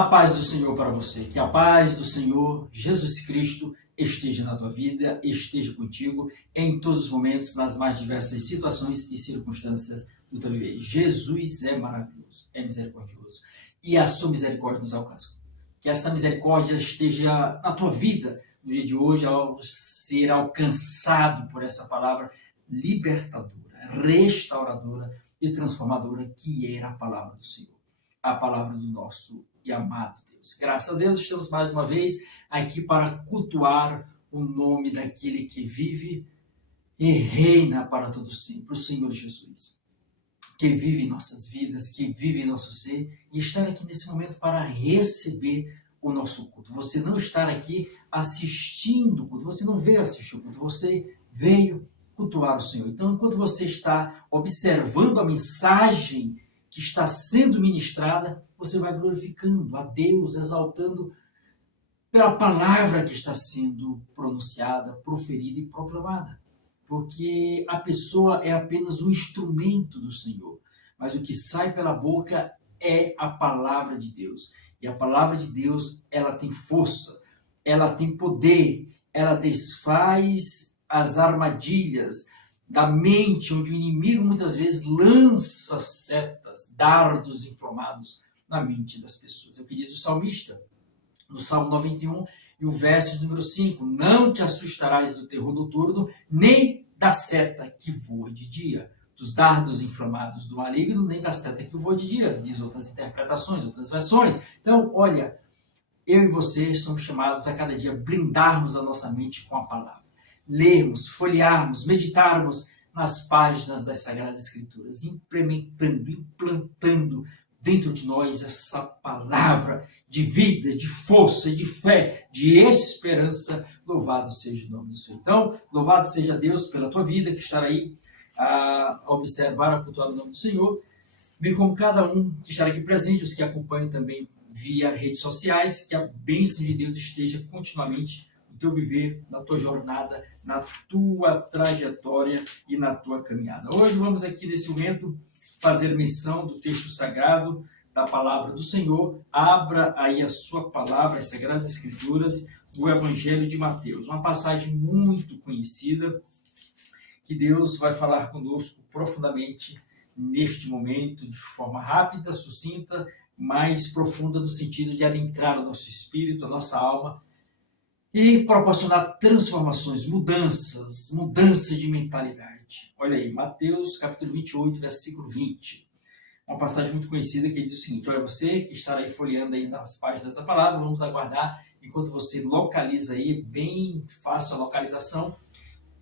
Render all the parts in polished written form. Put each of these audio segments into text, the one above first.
A paz do Senhor para você, que a paz do Senhor Jesus Cristo esteja na tua vida, esteja contigo em todos os momentos, nas mais diversas situações e circunstâncias do teu viver. Jesus é maravilhoso, é misericordioso e a sua misericórdia nos alcança. Que essa misericórdia esteja na tua vida no dia de hoje, ao ser alcançado por essa palavra libertadora, restauradora e transformadora, que era a palavra do Senhor, a palavra do nosso e amado Deus. Graças a Deus estamos mais uma vez aqui para cultuar o nome daquele que vive e reina para todo sempre, o Senhor Jesus, que vive em nossas vidas, que vive em nosso ser, e estar aqui nesse momento para receber o nosso culto. Você não estar aqui assistindo o culto, você não veio assistir o culto, você veio cultuar o Senhor. Então, enquanto você está observando a mensagem que está sendo ministrada, você vai glorificando a Deus, exaltando pela palavra que está sendo pronunciada, proferida e proclamada. Porque a pessoa é apenas um instrumento do Senhor, mas o que sai pela boca é a palavra de Deus. E a palavra de Deus, ela tem força, ela tem poder, ela desfaz as armadilhas da mente, onde o inimigo muitas vezes lança setas, dardos inflamados na mente das pessoas. É o que diz o salmista, no Salmo 91, e o verso número 5, não te assustarás do terror noturno, nem da seta que voa de dia, dos dardos inflamados do maligno, nem da seta que voa de dia, diz outras interpretações, outras versões. Então, olha, eu e você somos chamados a cada dia blindarmos a nossa mente com a palavra. Lermos, folhearmos, meditarmos nas páginas das Sagradas Escrituras, implementando, implantando dentro de nós essa palavra de vida, de força, de fé, de esperança. Louvado seja o nome do Senhor. Então, louvado seja Deus pela tua vida, que estará aí a observar, a cultuar o nome do Senhor, bem como cada um que estará aqui presente, os que acompanham também via redes sociais, que a bênção de Deus esteja continuamente no teu viver, na tua jornada, na tua trajetória e na tua caminhada. Hoje vamos aqui nesse momento fazer menção do texto sagrado, da palavra do Senhor. Abra aí a sua palavra, as Sagradas Escrituras, o Evangelho de Mateus, uma passagem muito conhecida, que Deus vai falar conosco profundamente neste momento, de forma rápida, sucinta, mais profunda, no sentido de adentrar o nosso espírito, a nossa alma, e proporcionar transformações, mudança de mentalidade. Olha aí, Mateus capítulo 28, versículo 20. Uma passagem muito conhecida que diz o seguinte: olha, você que está aí folheando aí nas páginas da palavra, vamos aguardar enquanto você localiza aí, bem fácil a localização.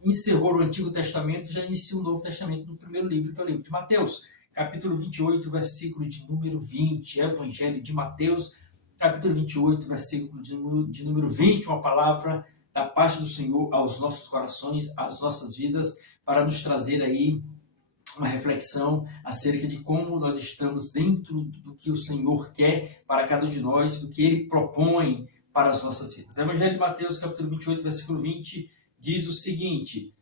Encerrou o Antigo Testamento e já inicia o Novo Testamento no primeiro livro, que é o livro de Mateus, capítulo 28, versículo de número 20, Evangelho de Mateus, capítulo 28, versículo de número 20, uma palavra da parte do Senhor aos nossos corações, às nossas vidas, para nos trazer aí uma reflexão acerca de como nós estamos dentro do que o Senhor quer para cada um de nós, do que Ele propõe para as nossas vidas. Evangelho de Mateus, capítulo 28, versículo 20, diz o seguinte: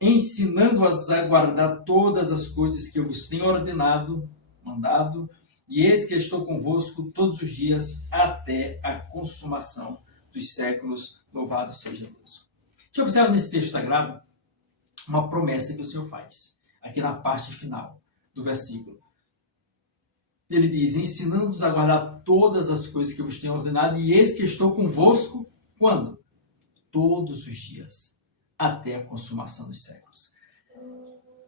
ensinando-as a guardar todas as coisas que eu vos tenho ordenado, mandado, e eis que estou convosco todos os dias até a consumação dos séculos. Louvado seja Deus. A gente observa nesse texto sagrado uma promessa que o Senhor faz, aqui na parte final do versículo. Ele diz: ensinando-os a guardar todas as coisas que eu vos tenho ordenado, e eis que estou convosco, quando? Todos os dias, até a consumação dos séculos.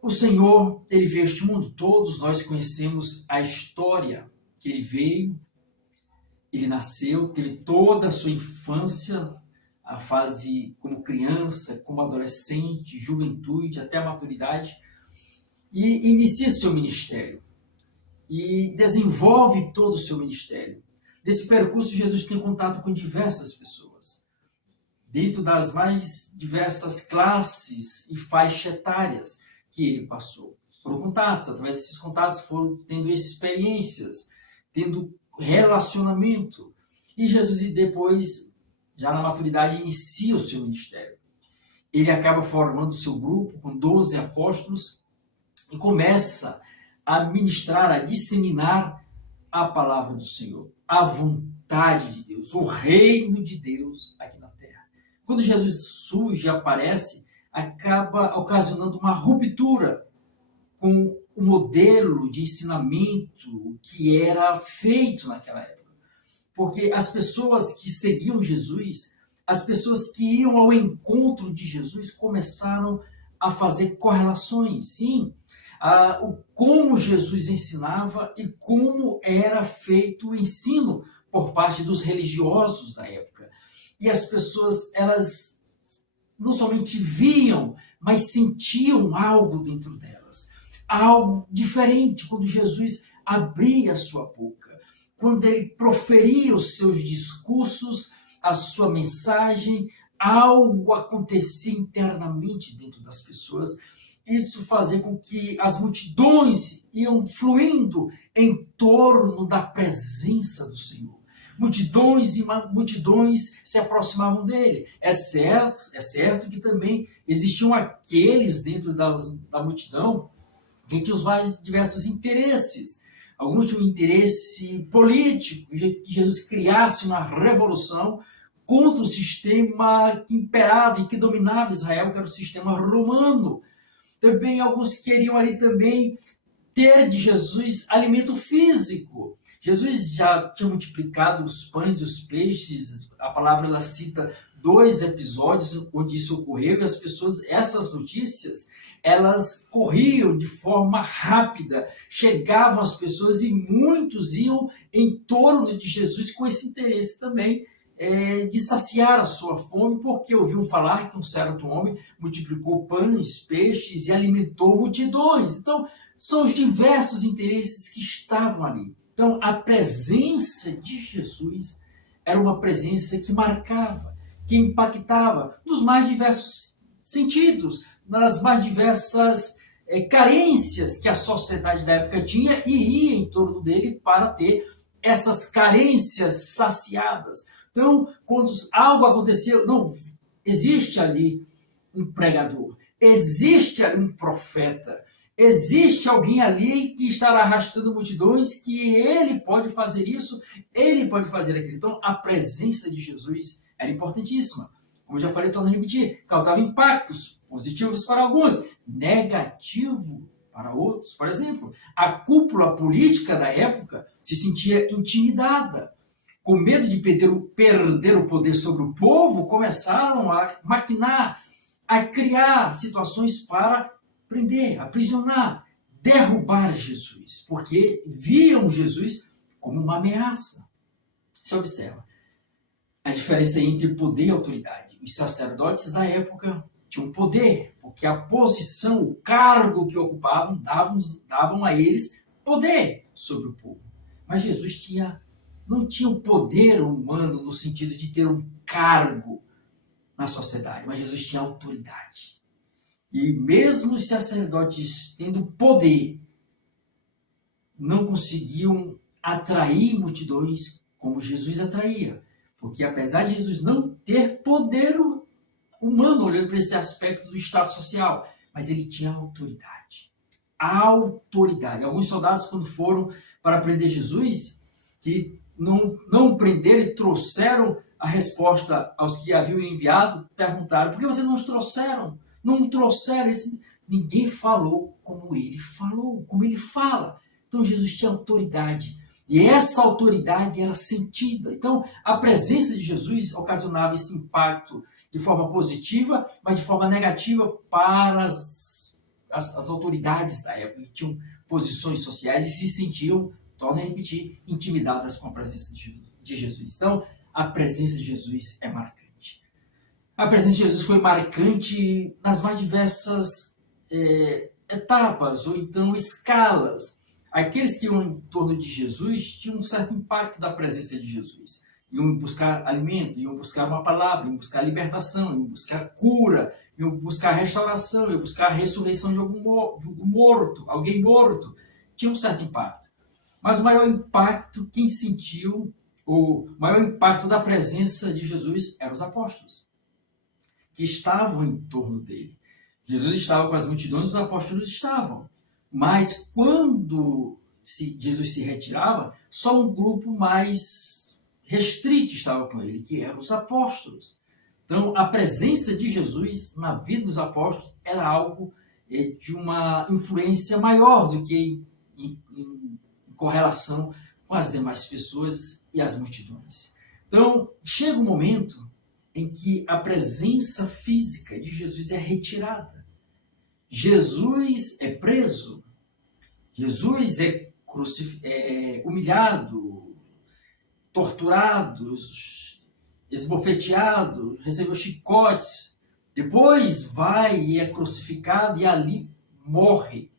O Senhor, Ele veio a este mundo. Todos nós conhecemos a história que Ele veio. Ele nasceu, teve toda a sua infância, a fase como criança, como adolescente, juventude, até a maturidade, e inicia seu ministério. E desenvolve todo o seu ministério. Nesse percurso, Jesus tem contato com diversas pessoas, dentro das mais diversas classes e faixas etárias que ele passou. Foram contatos, através desses contatos foram tendo experiências, tendo relacionamento. E Jesus depois, já na maturidade, inicia o seu ministério. Ele acaba formando o seu grupo com 12 apóstolos e começa a ministrar, a disseminar a palavra do Senhor, a vontade vontade de Deus, o reino de Deus aqui na terra. Quando Jesus surge e aparece, acaba ocasionando uma ruptura com o modelo de ensinamento que era feito naquela época. Porque as pessoas que seguiam Jesus, as pessoas que iam ao encontro de Jesus, começaram a fazer correlações, sim, como Jesus ensinava e como era feito o ensino por parte dos religiosos da época. E as pessoas, elas não somente viam, mas sentiam algo dentro delas. Algo diferente quando Jesus abria a sua boca, quando ele proferia os seus discursos, a sua mensagem, algo acontecia internamente dentro das pessoas. Isso fazia com que as multidões iam fluindo em torno da presença do Senhor. Multidões e multidões se aproximavam dele. É certo que também existiam aqueles dentro da multidão que tinham os mais diversos interesses. Alguns tinham um interesse político, que Jesus criasse uma revolução contra o sistema que imperava e que dominava Israel, que era o sistema romano. Também alguns queriam ali também ter de Jesus alimento físico. Jesus já tinha multiplicado os pães e os peixes, a palavra ela cita 2 episódios onde isso ocorreu, e as pessoas, essas notícias, elas corriam de forma rápida, chegavam às pessoas e muitos iam em torno de Jesus com esse interesse também de saciar a sua fome, porque ouviam falar que um certo homem multiplicou pães, peixes e alimentou multidões. Então, são os diversos interesses que estavam ali. Então, a presença de Jesus era uma presença que marcava, que impactava nos mais diversos sentidos, nas mais diversas carências que a sociedade da época tinha e ia em torno dele para ter essas carências saciadas. Então, quando algo acontecia, não, existe ali um pregador, existe ali um profeta, existe alguém ali que está arrastando multidões, que ele pode fazer isso, ele pode fazer aquilo. Então, a presença de Jesus era importantíssima. Como eu já falei, torno a repetir, causava impactos positivos para alguns, negativo para outros. Por exemplo, a cúpula política da época se sentia intimidada. Com medo de perder o poder sobre o povo, começaram a maquinar, a criar situações para prender, aprisionar, derrubar Jesus, porque viam Jesus como uma ameaça. Você observa a diferença entre poder e autoridade. Os sacerdotes da época tinham poder, porque a posição, o cargo que ocupavam, davam a eles poder sobre o povo. Mas Jesus não tinha o poder humano no sentido de ter um cargo na sociedade, mas Jesus tinha autoridade. E mesmo os sacerdotes tendo poder, não conseguiam atrair multidões como Jesus atraía. Porque apesar de Jesus não ter poder humano, olhando para esse aspecto do Estado social, mas ele tinha autoridade. Autoridade. Alguns soldados, quando foram para prender Jesus, que não prenderam e trouxeram a resposta aos que haviam enviado, perguntaram: por que vocês não os trouxeram? Não trouxeram? Ninguém falou como ele falou, como ele fala. Então Jesus tinha autoridade. E essa autoridade era sentida. Então a presença de Jesus ocasionava esse impacto de forma positiva, mas de forma negativa para as autoridades da época, que tinham posições sociais e se sentiam, torno a repetir, intimidadas com a presença de Jesus. Então, a presença de Jesus é marcante. A presença de Jesus foi marcante nas mais diversas etapas, ou então escalas. Aqueles que iam em torno de Jesus tinham um certo impacto da presença de Jesus. Iam buscar alimento, iam buscar uma palavra, iam buscar libertação, iam buscar cura, iam buscar restauração, iam buscar a ressurreição de algum morto, alguém morto. Tinha um certo impacto. Mas o maior impacto, quem sentiu, o maior impacto da presença de Jesus eram os apóstolos, que estavam em torno dele. Jesus estava com as multidões, os apóstolos estavam. Mas quando Jesus se retirava, só um grupo mais restrito estava com ele, que eram os apóstolos. Então, a presença de Jesus na vida dos apóstolos era algo de uma influência maior do que em correlação com as demais pessoas e as multidões. Então, chega um momento em que a presença física de Jesus é retirada. Jesus é preso, Jesus é humilhado, torturado, esbofeteado, recebeu chicotes, depois vai e é crucificado e ali morre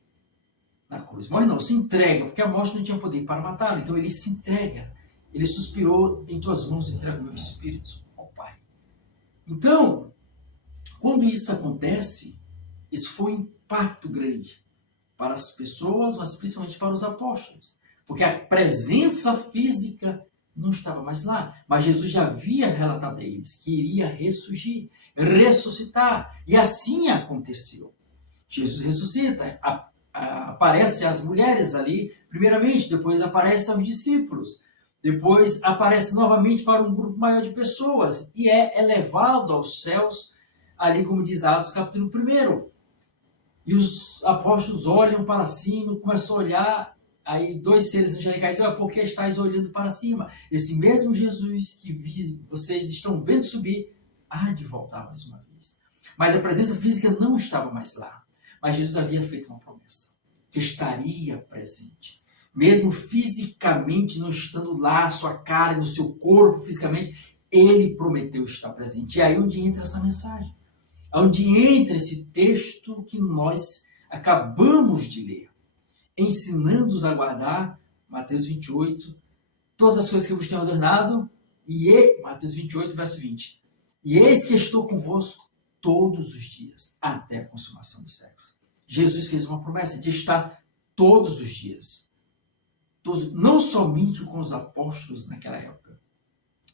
na cruz. Morre não, se entrega, porque a morte não tinha poder para matá-lo, então ele se entrega. Ele suspirou: em tuas mãos entrego o meu espírito ao Pai. Então, quando isso acontece, isso foi um impacto grande para as pessoas, mas principalmente para os apóstolos, porque a presença física não estava mais lá, mas Jesus já havia relatado a eles que iria ressurgir, ressuscitar, e assim aconteceu. Jesus ressuscita, aparece às mulheres ali, primeiramente, depois aparece aos discípulos, depois aparece novamente para um grupo maior de pessoas, e é elevado aos céus, ali como diz Atos capítulo 1. E os apóstolos olham para cima, começam a olhar, aí dois seres angelicais dizem: por que estáis olhando para cima? Esse mesmo Jesus que vocês estão vendo subir, há de voltar mais uma vez. Mas a presença física não estava mais lá. Mas Jesus havia feito uma promessa, que estaria presente. Mesmo fisicamente não estando lá, sua cara, no seu corpo, fisicamente, ele prometeu estar presente. E aí onde entra essa mensagem. Onde entra esse texto que nós acabamos de ler, ensinando-os a guardar, Mateus 28, todas as coisas que eu vos tenho ordenado, Mateus 28, verso 20. E eis que estou convosco todos os dias, até a consumação dos séculos. Jesus fez uma promessa de estar todos os dias, não somente com os apóstolos naquela época,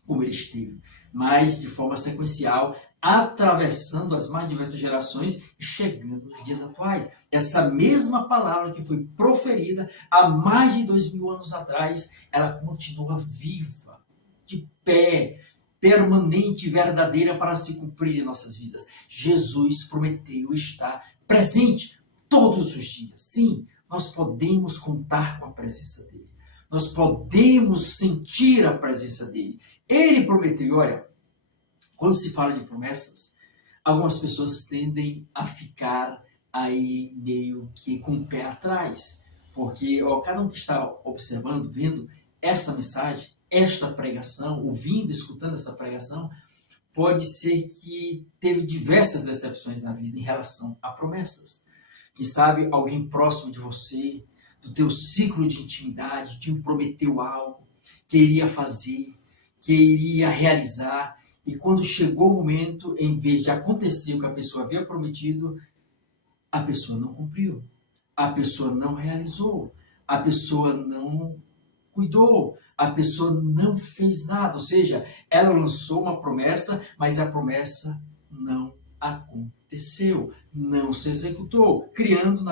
como ele esteve, mas de forma sequencial, atravessando as mais diversas gerações e chegando nos dias atuais. Essa mesma palavra que foi proferida há mais de 2000 anos atrás, ela continua viva, de pé, permanente e verdadeira para se cumprir em nossas vidas. Jesus prometeu estar presente todos os dias. Sim, nós podemos contar com a presença dele. Nós podemos sentir a presença dele. Ele prometeu, olha, quando se fala de promessas, algumas pessoas tendem a ficar aí meio que com o pé atrás, porque cada um que está observando, vendo esta mensagem, esta pregação, ouvindo, escutando essa pregação, pode ser que teve diversas decepções na vida em relação a promessas. Quem sabe alguém próximo de você, do teu ciclo de intimidade, te prometeu algo, que iria fazer, que iria realizar, e quando chegou o momento, em vez de acontecer o que a pessoa havia prometido, a pessoa não cumpriu, a pessoa não realizou, a pessoa não cuidou, a pessoa não fez nada. Ou seja, ela lançou uma promessa, mas a promessa não aconteceu, não se executou, criando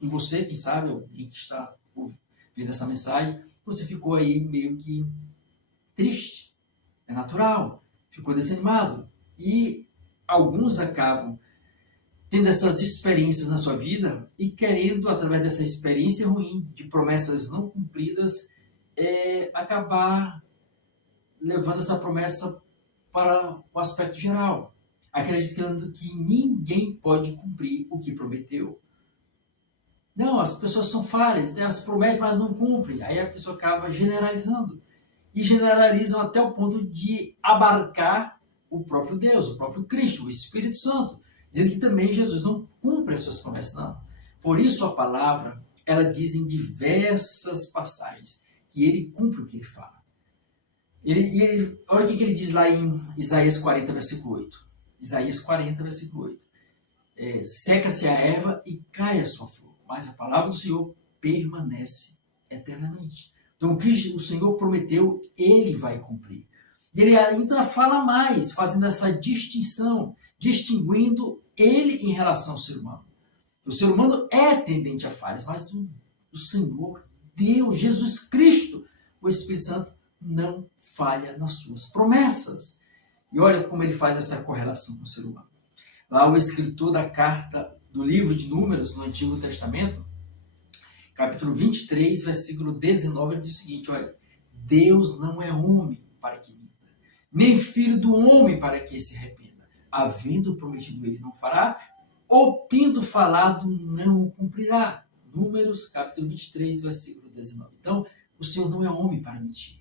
em você, quem sabe, alguém que está vendo essa mensagem, você ficou aí meio que triste, é natural, ficou desanimado. E alguns acabam tendo essas experiências na sua vida e querendo, através dessa experiência ruim, de promessas não cumpridas, acabar levando essa promessa para o aspecto geral, acreditando que ninguém pode cumprir o que prometeu. Não, as pessoas são falhas, elas prometem, mas não cumprem. Aí a pessoa acaba generalizando. E generalizam até o ponto de abarcar o próprio Deus, o próprio Cristo, o Espírito Santo, dizendo que também Jesus não cumpre as suas promessas, não. Por isso a palavra, ela diz em diversas passagens que ele cumpre o que ele fala. Olha o que ele diz lá em Isaías 40, versículo 8. Isaías 40, versículo 8. Seca-se a erva e cai a sua flor, mas a palavra do Senhor permanece eternamente. Então, o que o Senhor prometeu, ele vai cumprir. E ele ainda fala mais, fazendo essa distinção, distinguindo ele em relação ao ser humano. O ser humano é tendente a falhas, mas o Senhor, Deus, Jesus Cristo, o Espírito Santo, não falha nas suas promessas. E olha como ele faz essa correlação com o ser humano. Lá o escritor da carta do livro de Números, no Antigo Testamento, capítulo 23, versículo 19, ele diz o seguinte, olha, Deus não é homem para que minta, nem filho do homem para que se arrependa. Havendo prometido ele não fará, ou tendo falado não o cumprirá. Números, capítulo 23, versículo 19. Então, o Senhor não é homem para mentir.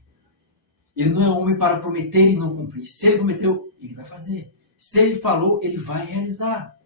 Ele não é homem para prometer e não cumprir. Se ele prometeu, ele vai fazer. Se ele falou, ele vai realizar.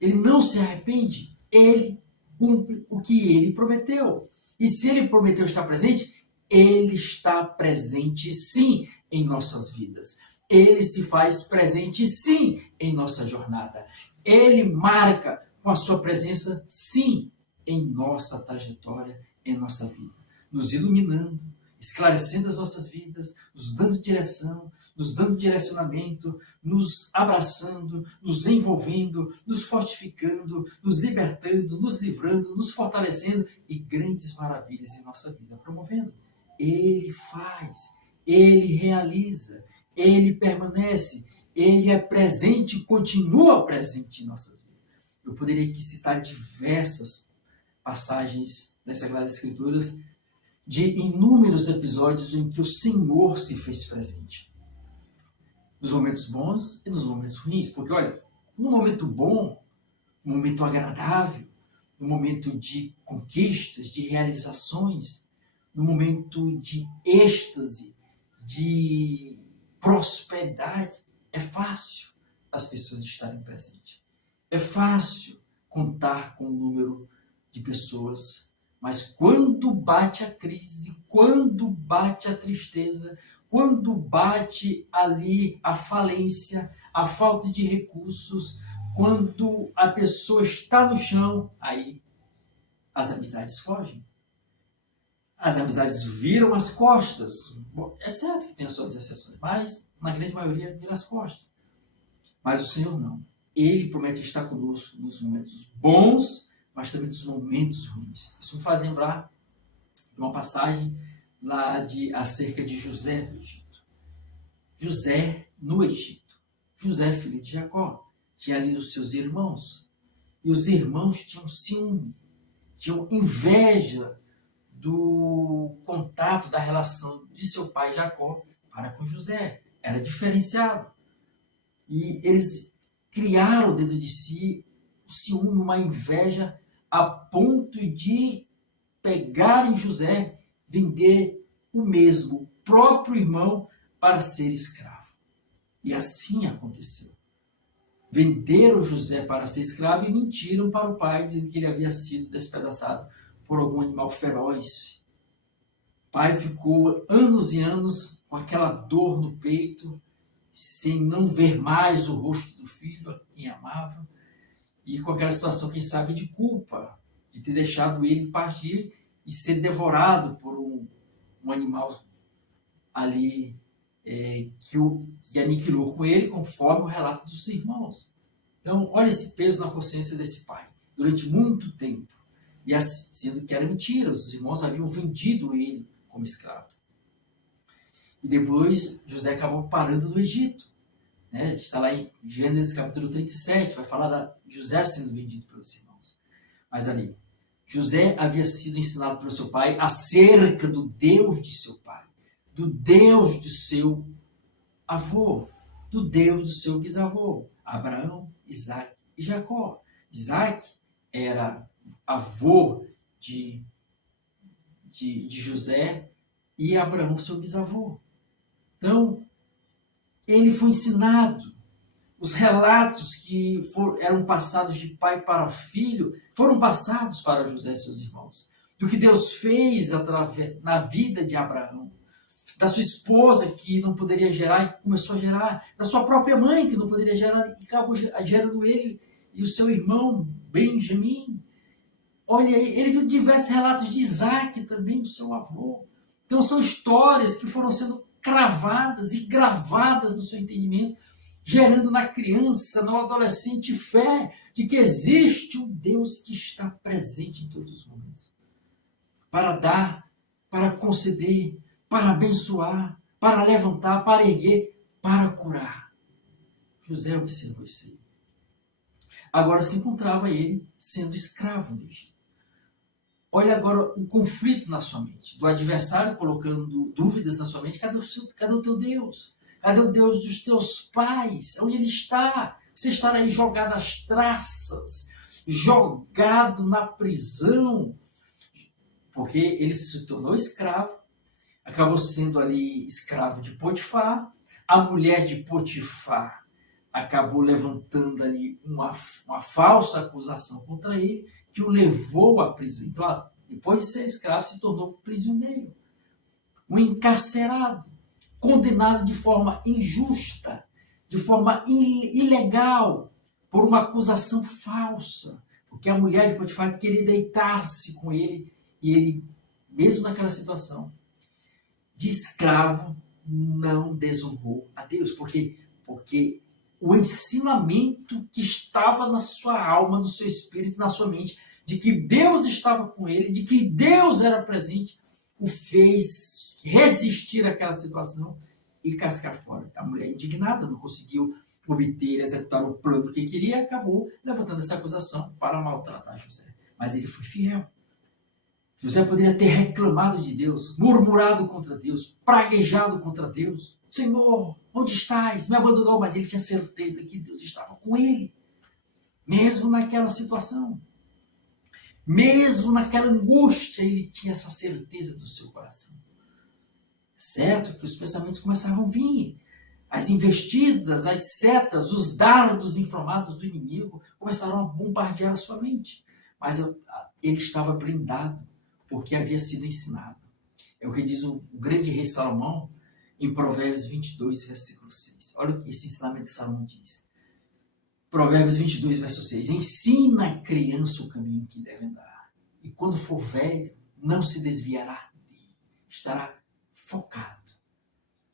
Ele não se arrepende. Ele cumpre o que ele prometeu. E se ele prometeu estar presente, ele está presente sim em nossas vidas. Ele se faz presente sim em nossa jornada. Ele marca com a sua presença sim em nossa trajetória, em nossa vida. Nos iluminando, esclarecendo as nossas vidas, nos dando direção, nos dando direcionamento, nos abraçando, nos envolvendo, nos fortificando, nos libertando, nos livrando, nos fortalecendo e grandes maravilhas em nossa vida promovendo. Ele faz, ele realiza, ele permanece, ele é presente e continua presente em nossas vidas. Eu poderia aqui citar diversas passagens das Sagradas Escrituras de inúmeros episódios em que o Senhor se fez presente. Nos momentos bons e nos momentos ruins. Porque, olha, no momento bom, no momento agradável, no momento de conquistas, de realizações, no momento de êxtase, de prosperidade, é fácil as pessoas estarem presentes. É fácil contar com o número de pessoas. Mas quando bate a crise, quando bate a tristeza, quando bate ali a falência, a falta de recursos, quando a pessoa está no chão, aí as amizades fogem. As amizades viram as costas. Bom, é certo que tem as suas exceções, mas na grande maioria viram as costas. Mas o Senhor não. Ele promete estar conosco nos momentos bons, mas também dos momentos ruins. Isso me faz lembrar de uma passagem lá acerca de José no Egito. José no Egito. José, filho de Jacó, tinha ali os seus irmãos. E os irmãos tinham ciúme, tinham inveja do contato, da relação de seu pai Jacó para com José. Era diferenciado. E eles criaram dentro de si o ciúme, uma inveja a ponto de pegarem José, vender o mesmo próprio irmão para ser escravo. E assim aconteceu. Venderam José para ser escravo e mentiram para o pai, dizendo que ele havia sido despedaçado por algum animal feroz. O pai ficou anos e anos com aquela dor no peito, sem não ver mais o rosto do filho, a quem amava, e com aquela situação, quem sabe, de culpa, de ter deixado ele partir e ser devorado por um animal ali que aniquilou com ele, conforme o relato dos irmãos. Então, olha esse peso na consciência desse pai, durante muito tempo. E assim, sendo que era mentira, os irmãos haviam vendido ele como escravo. E depois, José acabou parando no Egito. Né? Está lá em Gênesis capítulo 37, vai falar de José sendo vendido pelos irmãos. Mas ali, José havia sido ensinado pelo seu pai acerca do Deus de seu pai, do Deus de seu avô, do Deus do seu bisavô, Abraão, Isaac e Jacó. Isaac era avô de José e Abraão, seu bisavô. Então, ele foi ensinado. Os relatos que eram passados de pai para filho foram passados para José e seus irmãos. Do que Deus fez na vida de Abraão, da sua esposa que não poderia gerar e começou a gerar, da sua própria mãe que não poderia gerar e acabou gerando ele e o seu irmão Benjamim. Olha aí, ele viu diversos relatos de Isaac também, do seu avô. Então são histórias que foram sendo cravadas e gravadas no seu entendimento, gerando na criança, no adolescente, fé de que existe um Deus que está presente em todos os momentos. Para dar, para conceder, para abençoar, para levantar, para erguer, para curar. José observou isso aí. Agora se encontrava ele sendo escravo no Egito. Olha agora o conflito na sua mente, do adversário colocando dúvidas na sua mente. Cadê o teu Deus? Cadê o Deus dos teus pais? Onde ele está? Você está aí jogado às traças, jogado na prisão, porque ele se tornou escravo, acabou sendo ali escravo de Potifar. A mulher de Potifar acabou levantando ali uma falsa acusação contra ele, que o levou à prisão. Então, depois de ser escravo, se tornou prisioneiro, um encarcerado, condenado de forma injusta, de forma ilegal, por uma acusação falsa, porque a mulher de Potifar queria deitar-se com ele, e ele, mesmo naquela situação de escravo, não desonrou a Deus, porque o ensinamento que estava na sua alma, no seu espírito, na sua mente, de que Deus estava com ele, de que Deus era presente, o fez resistir àquela situação e cascar fora. A mulher indignada, não conseguiu obter, executar o plano que queria, acabou levantando essa acusação para maltratar José. Mas ele foi fiel. José poderia ter reclamado de Deus, murmurado contra Deus, praguejado contra Deus. Senhor, onde estás? Me abandonou, mas ele tinha certeza que Deus estava com ele. Mesmo naquela situação. Mesmo naquela angústia, ele tinha essa certeza do seu coração. É certo que os pensamentos começaram a vir. As investidas, as setas, os dardos inflamados do inimigo começaram a bombardear a sua mente. Mas ele estava blindado, porque havia sido ensinado. É o que diz o grande rei Salomão em Provérbios 22, versículo 6. Olha esse ensinamento que Salomão diz. Provérbios 22, verso 6. Ensina a criança o caminho que deve andar, e quando for velho, não se desviará dele. Estará focado,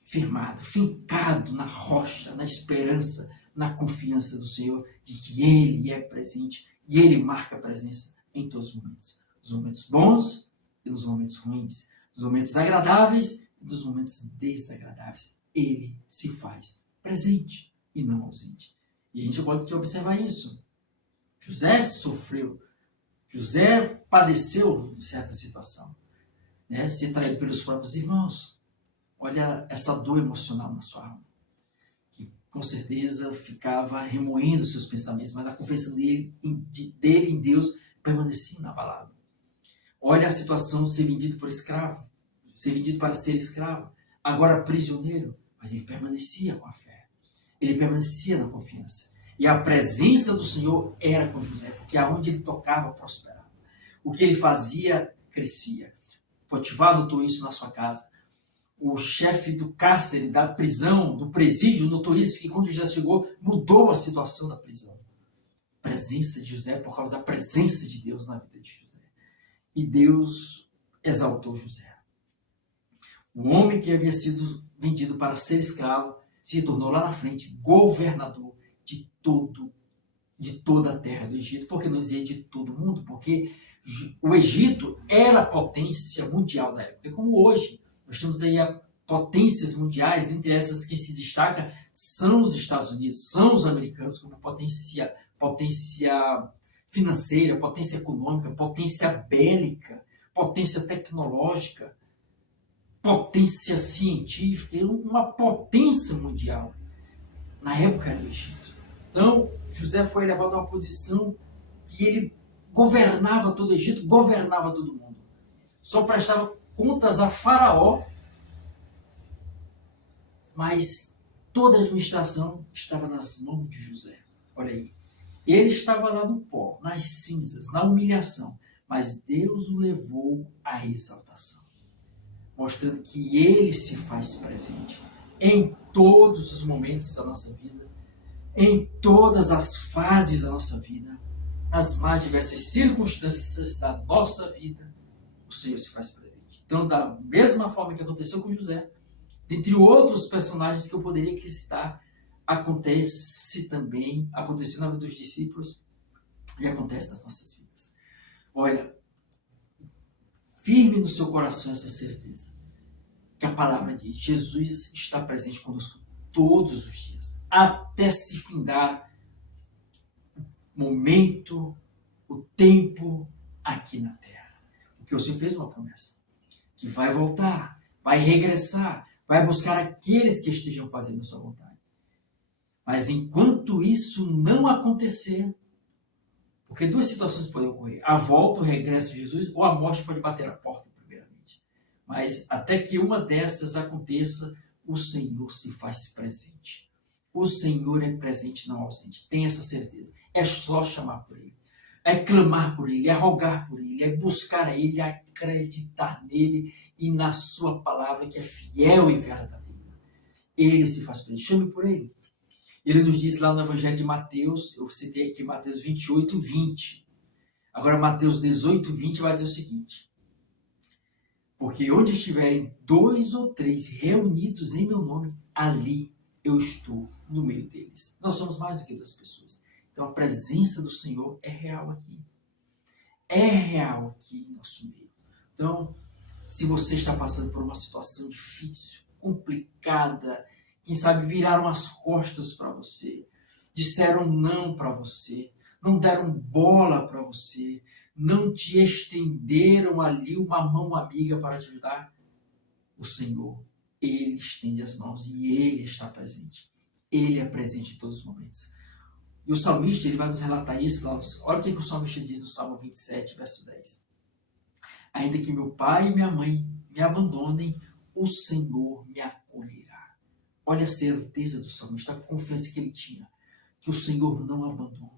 firmado, fincado na rocha, na esperança, na confiança do Senhor, de que Ele é presente e Ele marca a presença em todos os momentos. Nos momentos bons e nos momentos ruins, nos momentos agradáveis e nos momentos desagradáveis. Ele se faz presente e não ausente. E a gente pode observar isso. José sofreu, José padeceu em certa situação, né? Ser traído pelos próprios irmãos. Olha essa dor emocional na sua alma, que com certeza ficava remoendo seus pensamentos, mas a confiança dele em Deus permanecia inabalada. Olha a situação de ser vendido por escravo, ser vendido para ser escravo, agora prisioneiro, mas ele permanecia com a fé, ele permanecia na confiança. E a presença do Senhor era com José, porque aonde ele tocava, prosperava. O que ele fazia, crescia. Potifar notou isso na sua casa. O chefe do cárcere, da prisão, do presídio, notou isso, que quando José chegou, mudou a situação da prisão. A presença de José, por causa da presença de Deus na vida de José. E Deus exaltou José. O homem que havia sido vendido para ser escravo se tornou lá na frente governador de toda a terra do Egito. Por que não dizer de todo o mundo? Porque o Egito era a potência mundial da época. Como hoje, nós temos aí potências mundiais, dentre essas que se destaca são os Estados Unidos, são os americanos como potência financeira, potência econômica, potência bélica, potência tecnológica, potência científica, uma potência mundial. Na época era o Egito. Então, José foi levado a uma posição que ele governava todo o Egito, governava todo mundo. Só prestava contas a Faraó, mas toda a administração estava nas mãos de José. Olha aí. Ele estava lá no pó, nas cinzas, na humilhação, mas Deus o levou à exaltação, mostrando que ele se faz presente em todos os momentos da nossa vida, em todas as fases da nossa vida, nas mais diversas circunstâncias da nossa vida, o Senhor se faz presente. Então, da mesma forma que aconteceu com José, dentre outros personagens que eu poderia citar, aconteceu na vida dos discípulos e acontece nas nossas vidas. Olha, firme no seu coração essa certeza, que a palavra diz. Jesus está presente conosco todos os dias, até se findar o momento, o tempo aqui na terra. Porque o Senhor fez uma promessa, que vai voltar, vai regressar, vai buscar aqueles que estejam fazendo a sua vontade. Mas enquanto isso não acontecer, porque duas situações podem ocorrer: a volta, o regresso de Jesus, ou a morte pode bater a porta primeiramente. Mas até que uma dessas aconteça, o Senhor se faz presente. O Senhor é presente, não ausente. Tenha essa certeza. É só chamar por Ele. É clamar por Ele, é rogar por Ele, é buscar a Ele, é acreditar nele e na sua palavra que é fiel e verdadeira. Ele se faz presente. Chame por Ele. Ele nos diz lá no Evangelho de Mateus, eu citei aqui Mateus 28, 20. Agora Mateus 18, 20 vai dizer o seguinte: porque onde estiverem 2 ou 3 reunidos em meu nome, ali eu estou no meio deles. Nós somos mais do que 2 pessoas. Então a presença do Senhor é real aqui. É real aqui em nosso meio. Então, se você está passando por uma situação difícil, complicada, quem sabe viraram as costas para você, disseram não para você, não deram bola para você, não te estenderam ali uma mão amiga para te ajudar, o Senhor, Ele estende as mãos e Ele está presente. Ele é presente em todos os momentos. E o salmista, ele vai nos relatar isso lá. Olha o que o salmista diz no Salmo 27, verso 10. Ainda que meu pai e minha mãe me abandonem, o Senhor me acolherá. Olha a certeza do salmista, a confiança que ele tinha, que o Senhor não abandona,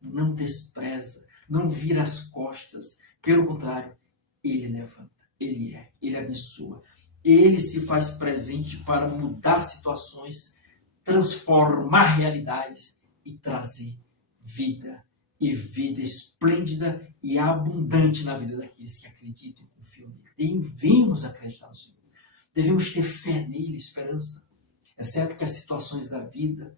não despreza, não vira as costas. Pelo contrário, Ele levanta, Ele abençoa. Ele se faz presente para mudar situações, transformar realidades e trazer vida. E vida esplêndida e abundante na vida daqueles que acreditam e confiam nele. Devemos acreditar no Senhor. Devemos ter fé nele, esperança. É certo que as situações da vida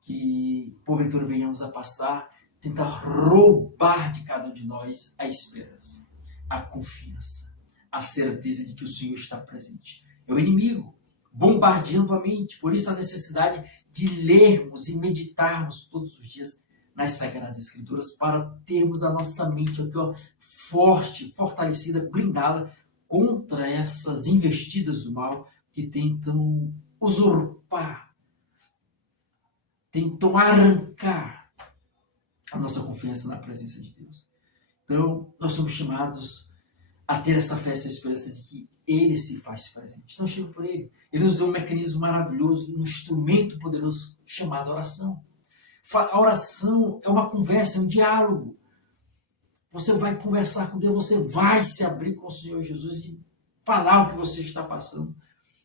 que porventura venhamos a passar tentar roubar de cada um de nós a esperança, a confiança, a certeza de que o Senhor está presente. É o inimigo bombardeando a mente. Por isso a necessidade de lermos e meditarmos todos os dias nas Sagradas Escrituras para termos a nossa mente aqui, ó, forte, fortalecida, blindada contra essas investidas do mal que tentam usurpar, tentam arrancar a nossa confiança na presença de Deus. Então, nós somos chamados a ter essa fé, essa esperança de que Ele se faz presente. Então, chega por Ele. Ele nos deu um mecanismo maravilhoso, um instrumento poderoso chamado oração. A oração é uma conversa, é um diálogo. Você vai conversar com Deus, você vai se abrir com o Senhor Jesus e falar o que você está passando,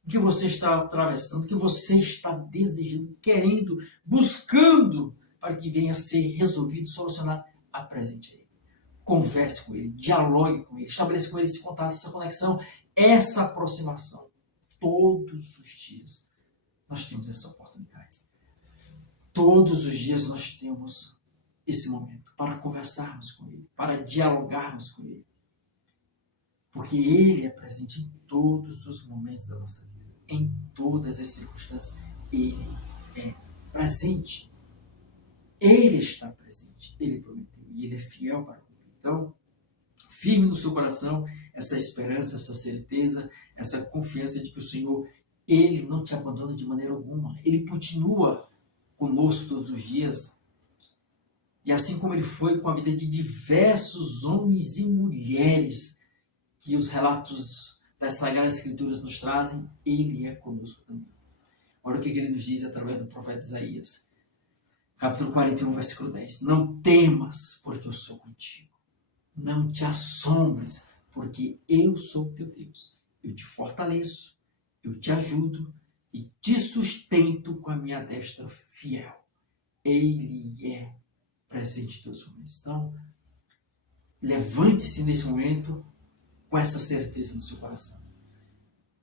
o que você está atravessando, o que você está desejando, querendo, buscando para que venha a ser resolvido, solucionado. Apresente a Ele. Converse com Ele, dialogue com Ele, estabeleça com Ele esse contato, essa conexão, essa aproximação. Todos os dias nós temos essa oportunidade. Todos os dias nós temos esse momento para conversarmos com Ele, para dialogarmos com Ele. Porque Ele é presente em todos os momentos da nossa vida. Em todas as circunstâncias, Ele é presente. Ele está presente. Ele prometeu e Ele é fiel para cumprir. Então, firme no seu coração essa esperança, essa certeza, essa confiança de que o Senhor, Ele não te abandona de maneira alguma. Ele continua conosco todos os dias. E assim como Ele foi com a vida de diversos homens e mulheres que os relatos das Sagradas Escrituras nos trazem, Ele é conosco também. Olha o que Ele nos diz através do profeta Isaías. Capítulo 41, versículo 10. Não temas, porque eu sou contigo. Não te assombres, porque eu sou teu Deus. Eu te fortaleço, eu te ajudo e te sustento com a minha destra fiel. Ele é presente em todos os momentos. Então, levante-se nesse momento com essa certeza no seu coração,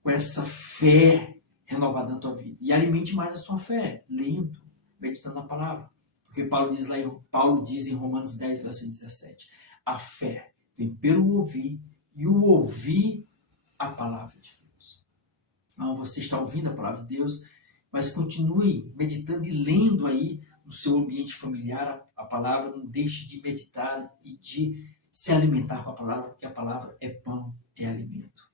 com essa fé renovada na tua vida. E alimente mais a sua fé, lendo, meditando na palavra. Porque Paulo diz em Romanos 10, verso 17, a fé vem pelo ouvir e o ouvir a palavra de Deus. Não, você está ouvindo a palavra de Deus, mas continue meditando e lendo aí no seu ambiente familiar a palavra. Não deixe de meditar e de se alimentar com a palavra, porque a palavra é pão, é alimento,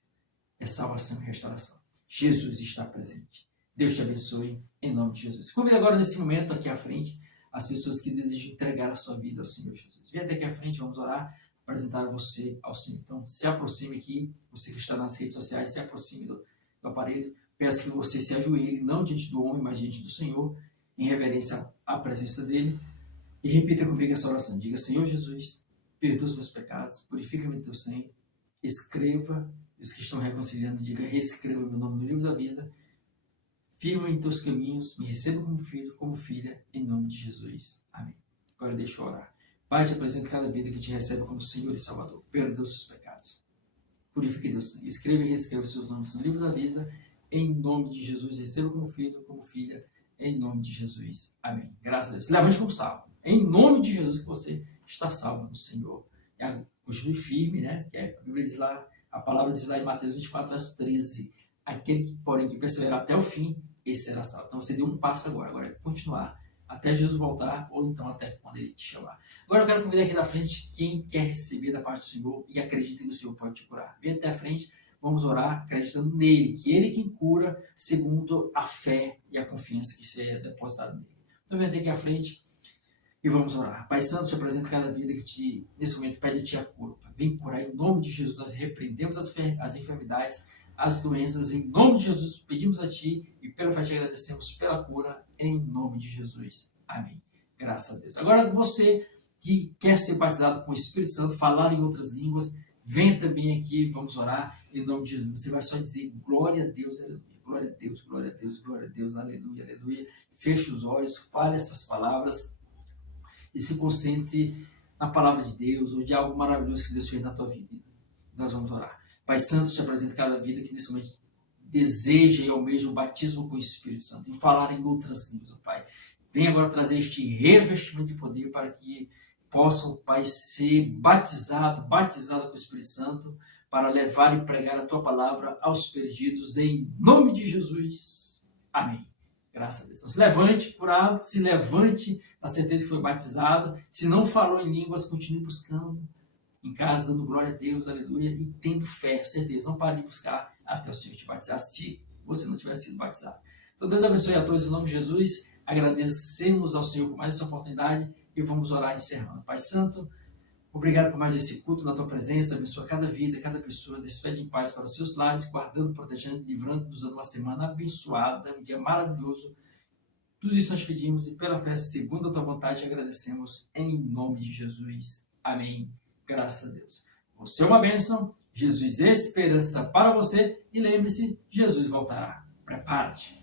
é salvação e restauração. Jesus está presente. Deus te abençoe, em nome de Jesus. Convido agora, nesse momento, aqui à frente, as pessoas que desejam entregar a sua vida ao Senhor Jesus. Vem até aqui à frente, vamos orar, apresentar você ao Senhor. Então, se aproxime aqui, você que está nas redes sociais, se aproxime do aparelho. Peço que você se ajoelhe, não diante do homem, mas diante do Senhor, em reverência à presença dele. E repita comigo essa oração. Diga: Senhor Jesus, perdoa os meus pecados, purifica-me teu sangue, escreva os que estão reconciliando, diga: reescreva meu nome no livro da vida, firma em teus caminhos, me receba como filho, como filha, em nome de Jesus. Amém. Agora deixa eu orar. Pai, te apresento cada vida que te recebe como Senhor e Salvador. Perdoa os seus pecados. Purifique teu sangue. Escreva e reescreva os seus nomes no livro da vida, em nome de Jesus. Receba como filho, como filha, em nome de Jesus. Amém. Graças a Deus. Se levante como salvo. Em nome de Jesus que você está salvo do Senhor. Continue firme, né? Que a Bíblia diz lá, a palavra diz lá em Mateus 24, verso 13. Aquele que, porém, que perseverar até o fim, esse será salvo. Então você deu um passo agora é continuar até Jesus voltar, ou então até quando ele te chamar. Agora eu quero convidar aqui na frente quem quer receber da parte do Senhor e acredita que o Senhor pode te curar. Vem até a frente, vamos orar acreditando nele, que ele quem cura segundo a fé e a confiança que se é depositada nele. Então vem até aqui à frente e vamos orar. Pai Santo, te apresento cada vida que nesse momento pede a ti a cura. Vem curar em nome de Jesus. Nós repreendemos as enfermidades, as doenças, em nome de Jesus, pedimos a Ti e pela fé te agradecemos pela cura, em nome de Jesus. Amém. Graças a Deus. Agora você que quer ser batizado com o Espírito Santo, falar em outras línguas, venha também aqui, vamos orar em nome de Jesus. Você vai só dizer glória a Deus, aleluia. Glória a Deus, glória a Deus, glória a Deus, aleluia, aleluia. Feche os olhos, fale essas palavras e se concentre na palavra de Deus ou de algo maravilhoso que Deus fez na tua vida. Nós vamos orar. Pai Santo, te apresento cada vida que nesse momento deseja e almeja o batismo com o Espírito Santo e falar em outras línguas, Pai. Vem agora trazer este revestimento de poder para que possam, Pai, ser batizado com o Espírito Santo para levar e pregar a Tua palavra aos perdidos, em nome de Jesus. Amém. Graças a Deus. Então, se levante curado, se levante na certeza que foi batizado. Se não falou em línguas, continue buscando em casa, dando glória a Deus, aleluia, e tendo fé, certeza. Não pare de buscar até o Senhor te batizar, se você não tiver sido batizado. Então, Deus abençoe a todos em nome de Jesus. Agradecemos ao Senhor por mais essa oportunidade e vamos orar encerrando. Pai Santo, obrigado por mais esse culto na Tua presença. Abençoa cada vida, cada pessoa. Despede em paz para os seus lares, guardando, protegendo, livrando, nos dando uma semana abençoada, um dia maravilhoso. Tudo isso nós pedimos e pela fé, segundo a Tua vontade, agradecemos em nome de Jesus. Amém. Graças a Deus. Você é uma bênção. Jesus é esperança para você. E lembre-se, Jesus voltará. Prepare-te.